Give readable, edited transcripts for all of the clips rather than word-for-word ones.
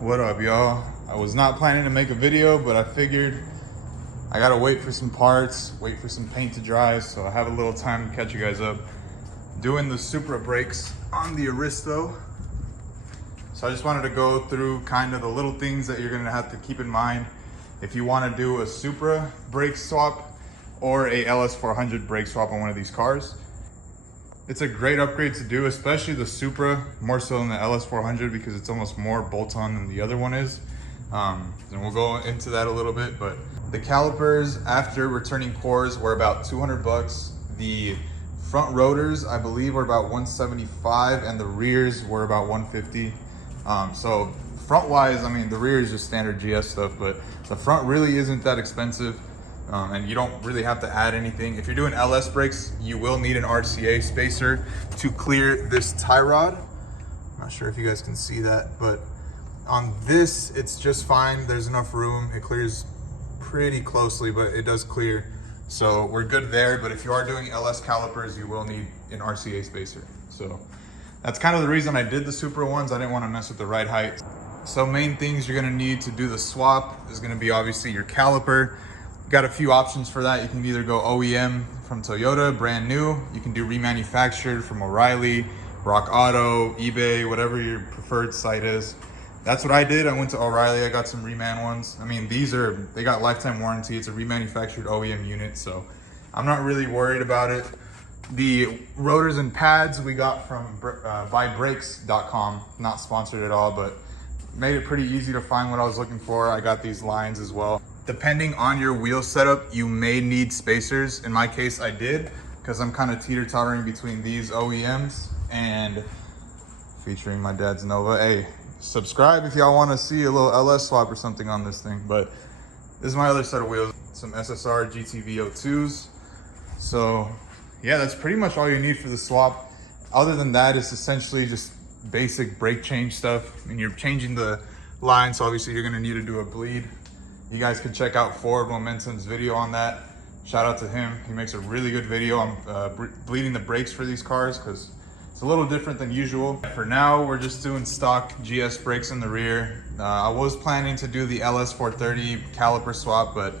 What up, y'all? I was not planning to make a video, but I figured I gotta wait for some parts, wait for some paint to dry, so I have a little time to catch you guys up. Doing the Supra brakes on the Aristo. So I just wanted to go through kind of the little things that you're gonna have to keep in mind if you wanna do a Supra brake swap or a LS400 brake swap on one of these cars. It's a great upgrade to do, especially the Supra, more so than the LS400 because it's almost more bolt-on than the other one is. And we'll go into that a little bit, but the calipers after returning cores were about 200 bucks. The front rotors, I believe, were about 175 and the rears were about 150. So front-wise, I mean, the rear is just standard GS stuff, but the front really isn't that expensive. And you don't really have to add anything. If you're doing LS brakes, you will need an RCA spacer to clear this tie rod. I'm not sure if you guys can see that, but on this, it's just fine. There's enough room. It clears pretty closely, but it does clear. So we're good there. But if you are doing LS calipers, you will need an RCA spacer. So that's kind of the reason I did the Supra ones. I didn't want to mess with the ride height. So main things you're gonna need to do the swap is gonna be obviously your caliper. Got a few options for that. You can either go OEM from Toyota, brand new. You can do remanufactured from O'Reilly, Rock Auto, eBay, whatever your preferred site is. That's what I did. I went to O'Reilly. I got some reman ones. I mean, they got lifetime warranty. It's a remanufactured OEM unit, so I'm not really worried about it. The rotors and pads we got from buybrakes.com, not sponsored at all, but made it pretty easy to find what I was looking for. I got these lines as well. Depending on your wheel setup, you may need spacers. In my case, I did, because I'm kind of teeter-tottering between these OEMs and featuring my dad's Nova. Hey, subscribe if y'all want to see a little LS swap or something on this thing. But this is my other set of wheels, some SSR GTV02s. So yeah, that's pretty much all you need for the swap. Other than that, it's essentially just basic brake change stuff. I mean, you're changing the line, so obviously you're gonna need to do a bleed. You guys can check out Forward Momentum's video on that. Shout out to him. He makes a really good video on bleeding the brakes for these cars because it's a little different than usual. For now, we're just doing stock GS brakes in the rear. I was planning to do the LS430 caliper swap, but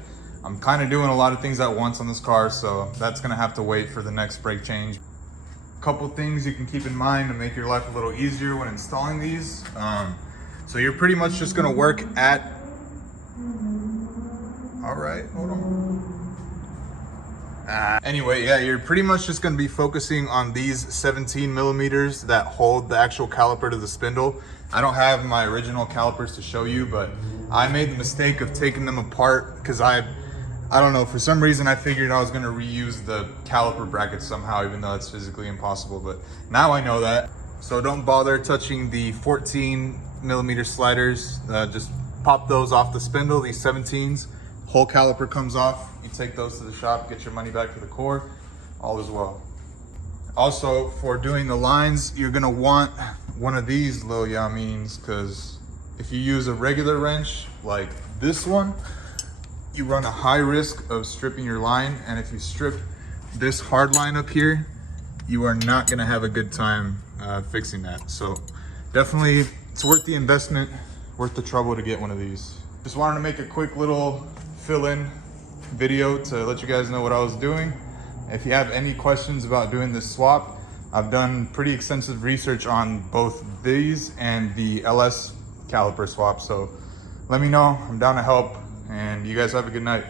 I'm kind of doing a lot of things at once on this car, so that's gonna have to wait for the next brake change. Couple things you can keep in mind to make your life a little easier when installing these. So you're pretty much just gonna work at, all right, hold on. Anyway, yeah, you're pretty much just gonna be focusing on these 17 millimeters that hold the actual caliper to the spindle. I don't have my original calipers to show you, but I made the mistake of taking them apart because I don't know, for some reason I figured I was gonna reuse the caliper brackets somehow, even though it's physically impossible, but now I know that. So don't bother touching the 14 millimeter sliders. Just pop those off the spindle, these 17s. Whole caliper comes off. You take those to the shop, get your money back for the core, all is well. Also, for doing the lines, you're gonna want one of these little yamins, because if you use a regular wrench like this one, you run a high risk of stripping your line. And if you strip this hard line up here, you are not gonna have a good time fixing that. So definitely, it's worth the investment, worth the trouble to get one of these. Just wanted to make a quick little fill-in video to let you guys know what I was doing. If you have any questions about doing this swap, I've done pretty extensive research on both these and the LS caliper swap. So let me know, I'm down to help, and you guys have a good night.